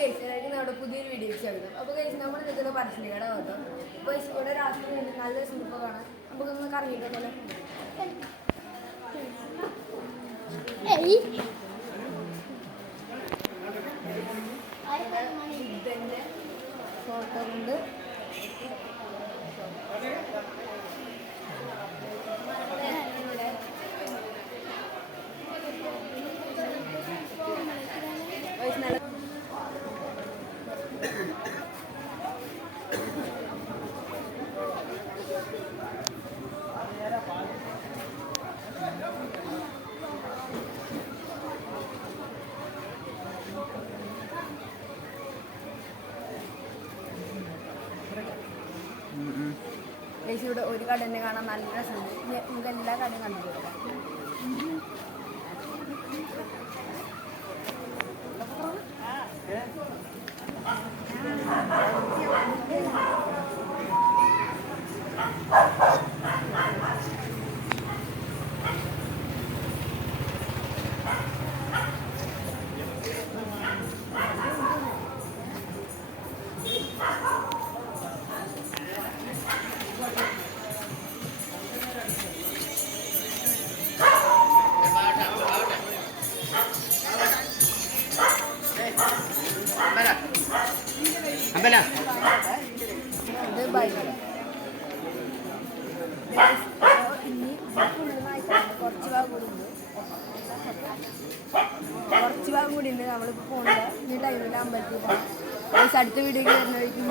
നമ്മുടെ പുതിയൊരു വീഡിയോ ചേർക്കും. അപ്പോൾ നമ്മൾ നിൽക്കുന്ന പറശ്ശിനിക്കട കേട്ടോ. അപ്പോൾ ഇവിടെ രാത്രി നല്ല സൂപ്പ് കാണാം. നമുക്കൊന്ന് കറങ്ങിയിട്ടല്ലോ. ഇതിൻ്റെ ഫോട്ടോ കൊണ്ട് ഇവിടെ ഒരു കട തന്നെ കാണാൻ നല്ല രസമുണ്ട്. നമുക്ക് എല്ലാ കടയും കണ്ടിട്ടുണ്ട്. ഇത് ബൈക്ക് ഇനി കുറച്ച് ഭാഗം കൂടി ഉണ്ട്. നമ്മളിപ്പോൾ പോകുന്നത് ഈ ടൈമിൽ അമ്പലത്തിൽ പോകാം. അടുത്ത വീഡിയോ വരുന്നതായിരിക്കും.